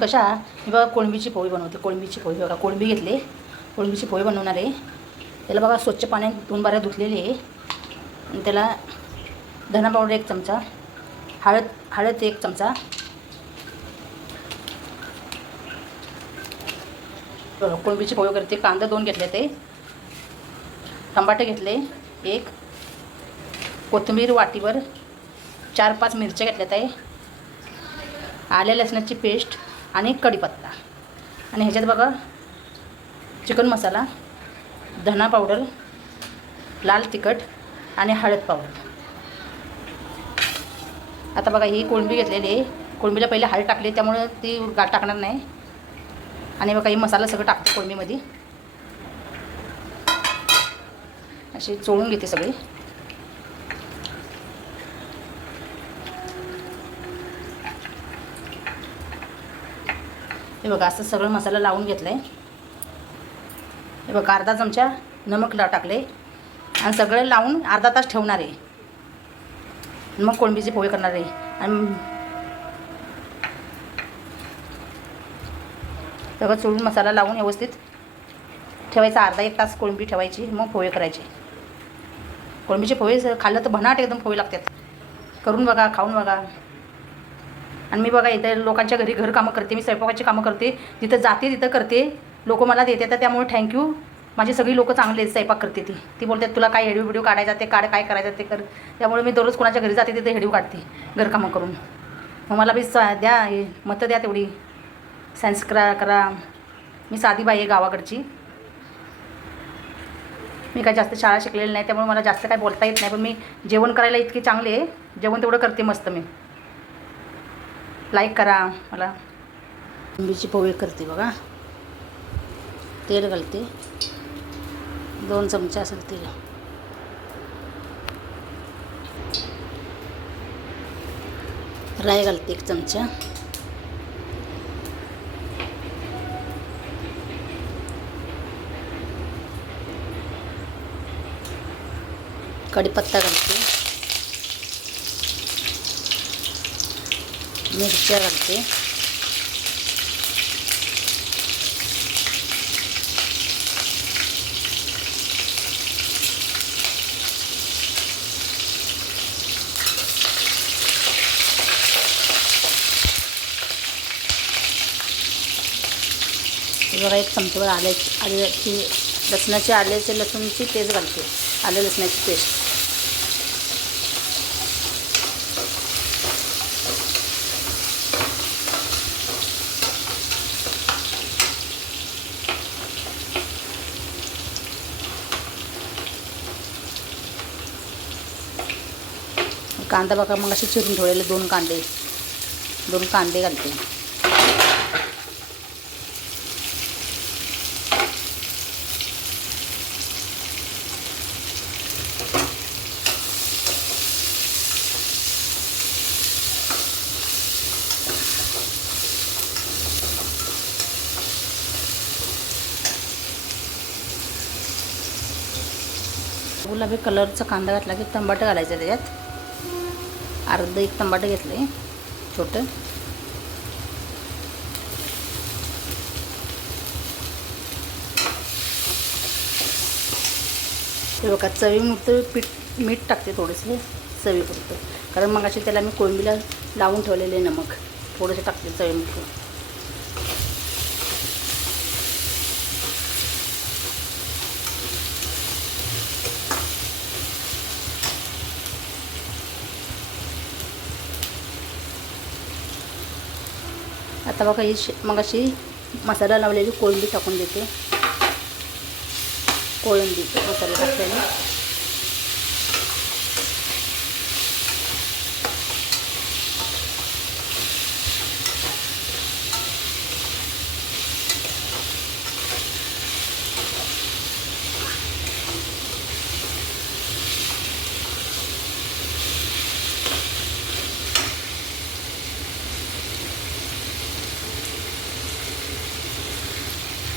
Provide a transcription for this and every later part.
कशा मी बघा कोळंबीची पोळी बनवते. कोळंबीची पोळी बघा, कोळंबी घेतले, कोळंबीची पोळी बनवणार आहे. त्याला बघा स्वच्छ पाण्यात 2 बाऱ्या धुतलेली आहे. आणि त्याला धना पावडर 1 चमचा, हळद 1 चमचा, कोळंबीची पोळी करते. कांदा 2 घेतले, ते टमाटे घेतले 1, कोथिंबीर वाटीवर, 4-5 मिरच्या घेतल्यात आहे, आल्या लसणाची पेस्ट आणि कढीपत्ता. आणि ह्याच्यात बघा चिकन मसाला, धना पावडर, लाल तिखट आणि हळद पावडर. आता बघा ही कोळंबी घेतलेली आहे. कोळंबीला पहिले हळद टाकली, त्यामुळे ती गाठ टाकणार नाही. आणि बघा ही मसाला सगळं टाकते कोळंबीमध्ये, अशी चोळून घेते सगळी. हे बघा असं सगळं मसाला लावून घेतला आहे. हे बघा अर्धा चमचा नमक टाकले आणि सगळं लावून अर्धा तास ठेवणार आहे. मग कोळंबीची पोळी करणार आहे. आणि सगळं चोळून मसाला लावून व्यवस्थित ठेवायचा. अर्धा 1 तास कोळंबी ठेवायची, मग पोळी करायची. कोळंबीची पोळी खाल्लं तर भन्नाट एकदम पोळी लागतात. करून बघा, खाऊन बघा. आणि मी बघा इथं लोकांच्या घरी कामं करते, मी स्वयंपाकाची कामं करते, जिथं जाते तिथं करते, लोक मला देतात. त्यामुळे थँक्यू. माझी सगळी लोकं चांगले आहेत, स्वयंपाक करते ती बोलतात तुला काय व्हिडिओ काढायचा ते काढ, काय करायचं ते कर. त्यामुळे मी दररोज कोणाच्या घरी जाते तिथे व्हिडिओ काढते घरकामं करून. मग मला बी द्या, मतं द्या तेवढी, सबस्क्राईब करा. मी साधी बाई आहे गावाकडची, मी काय जास्त शाळा शिकलेली नाही, त्यामुळे मला जास्त काय बोलता येत नाही. पण मी जेवण करायला इतकी चांगली आहे, जेवण तेवढं करते मस्त. मी लाईक करा मला. कोळंबीची पोळी करते बघा. तेल घालते 2 चमचे असेल तेल. राई घालते 1 चमचा, कढीपत्ता घालते, मिरच्या घालते, बघा 1 चमच्यावर आल्याची लसणाची, आल्याची लसूणची पेस्ट घालते, आलं लसणाची पेस्ट. कांदा बघा मग असे चिरून ठेवलेले 2 कांदे घालते. गुलाबी कलरचा कांदा घातला की टमाटर घालायचं त्याच्यात. अर्धा 1 टमाटर घेतले छोटं. हे बघा चवीपुरतं मीठ टाकते थोडंसं चवीपुरतं, कारण मग अशी त्याला मी कोळंबीला लावून ठेवलेले नमक थोडंसं टाकते चवीपुरतं. आता बघा ही मग अशी मसाला लावलेली कोळंबी टाकून देते. कोळंबी मसाला टाकल्याने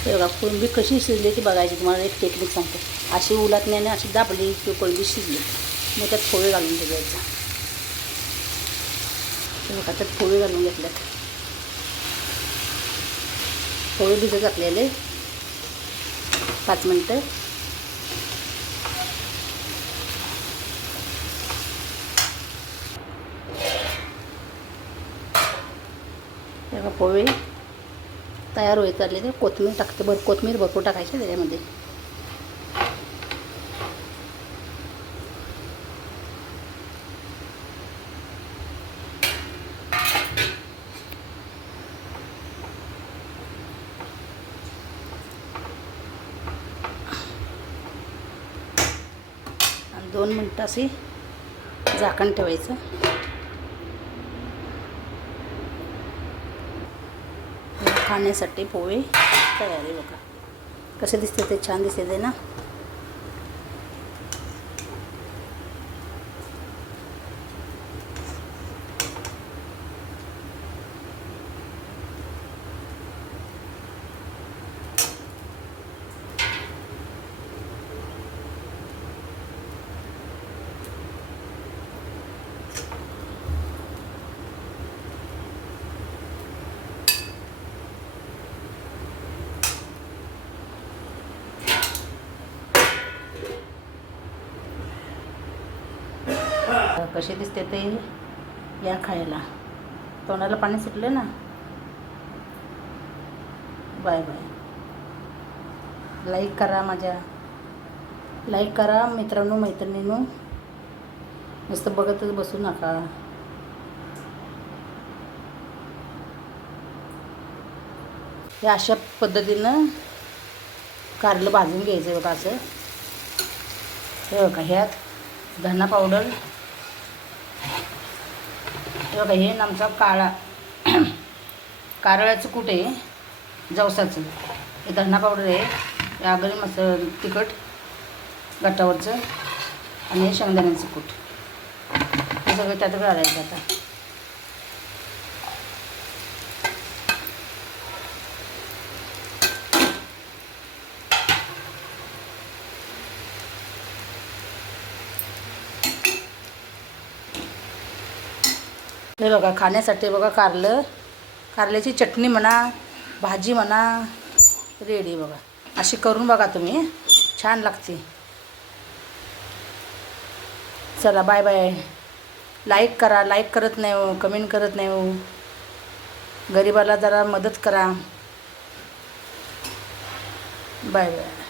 हे बघा कोळंबी कशी शिजली ती बघायची. तुम्हाला एक टेक्निक सांगते. अशी उलटण्याने अशी दाबली की कोळंबी शिजली, मग त्यात फोडे घालून घ्यायचा. हे बघा त्यात फोडे घालून घेतल्यात. पोहे भिजत घातलेले 5 मिनटं. तेव्हा पोहे तयार होत चाललेले. कोथिंबीर टाकते, कोथिंबीर भरपूर टाकायची त्याच्यामध्ये. आणि 2 मिनटं अशी झाकण ठेवायचं. खाण्यासाठी पोहे तयार आहे बघा. कसे दिसते ते, छान दिसते ते ना. कसे दिसते ते या खायला. तोंडाला पाणी सुटलं ना. Bye bye. लाईक करा, लाईक करा मित्रांनो, मैत्रिणींनो. नुसतं बघतच बसू नका. हे अशा पद्धतीनं कारलं भाजून घ्यायचं बघा. असं हे बघा. ह्यात धना पावडर, हे बघा. हे आमचा कारळ्याचं कूट आहे, जवसाचं. हे धना पावडर आहे, हे आगरी तिखट गटावरचं, आणि हे शेंगदाण्याचं कूट. हे सगळं त्यात घालायचं आता. हे बघा खाण्यासाठी बघा कारल्याची चटणी म्हणा, भाजी म्हणा, रेडी बघा. अशी करून बघा तुम्ही, छान लागते. चला बाय बाय. लाईक करा. लाईक करत नाही हो, कमेंट करत नाही हो. गरिबाला जरा मदत करा. Bye bye.